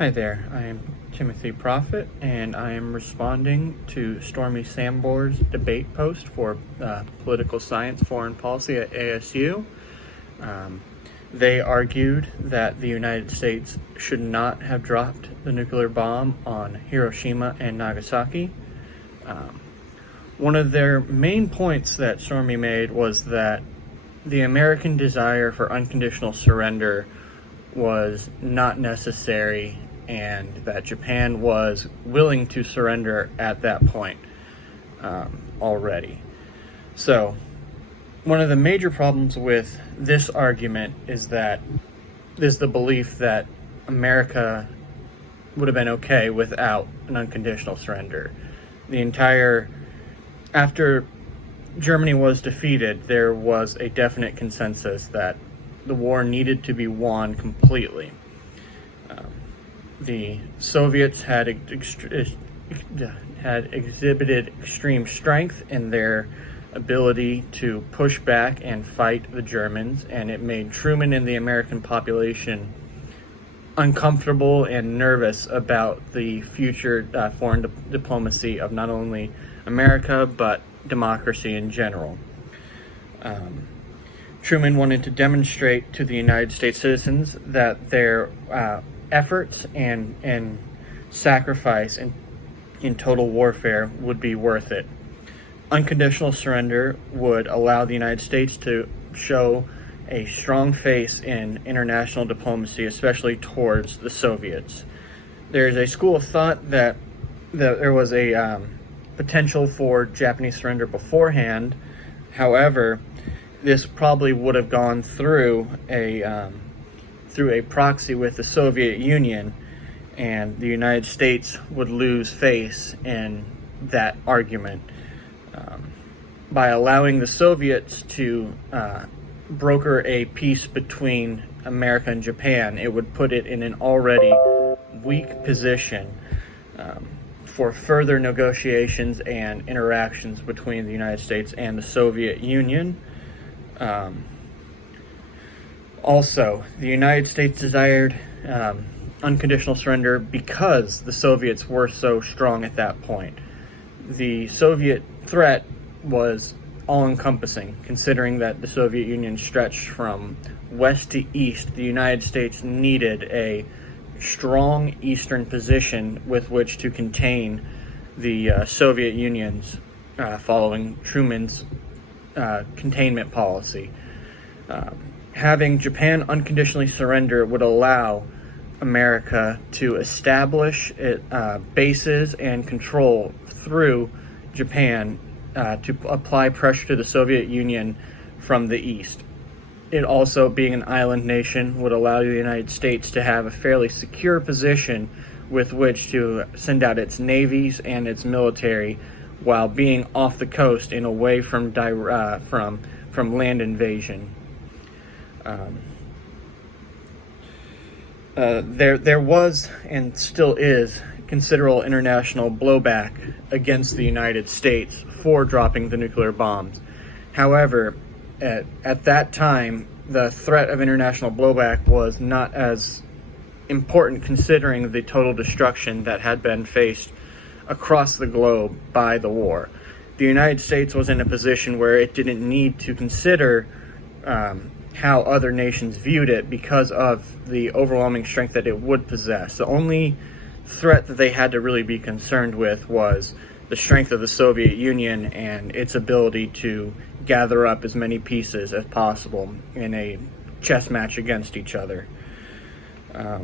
Hi there, I am Timothy Prophet, and I am responding to Stormy Sambor's debate post for Political Science Foreign Policy at ASU. They argued that the United States should not have dropped the nuclear bomb on Hiroshima and Nagasaki. One of their main points that Stormy made was that the American desire for unconditional surrender was not necessary, and that Japan was willing to surrender at that point already. So, one of the major problems with this argument is the belief that America would have been okay without an unconditional surrender. After Germany was defeated, there was a definite consensus that the war needed to be won completely. The Soviets had exhibited extreme strength in their ability to push back and fight the Germans, and it made Truman and the American population uncomfortable and nervous about the future foreign diplomacy of not only America but democracy in general. Truman wanted to demonstrate to the United States citizens that their efforts and sacrifice in total warfare would be worth it. Unconditional surrender would allow the United States to show a strong face in international diplomacy, especially towards the Soviets. There's a school of thought that there was a potential for Japanese surrender beforehand. However, this probably would have gone through a proxy with the Soviet Union, and the United States would lose face in that argument. By allowing the Soviets to broker a peace between America and Japan, it would put it in an already weak position for further negotiations and interactions between the United States and the Soviet Union. Also, the United States desired unconditional surrender because the Soviets were so strong at that point. The Soviet threat was all-encompassing, considering that the Soviet Union stretched from west to east. The United States needed a strong eastern position with which to contain the Soviet Union's following Truman's containment policy. Having Japan unconditionally surrender would allow America to establish bases and control through Japan to apply pressure to the Soviet Union from the east. It also, being an island nation, would allow the United States to have a fairly secure position with which to send out its navies and its military while being off the coast and away from land invasion. There was and still is considerable international blowback against the United States for dropping the nuclear bombs. However, at that time, the threat of international blowback was not as important, considering the total destruction that had been faced across the globe by the war. The United States was in a position where it didn't need to consider how other nations viewed it because of the overwhelming strength that it would possess. The only threat that they had to really be concerned with was the strength of the Soviet Union and its ability to gather up as many pieces as possible in a chess match against each other. Yeah.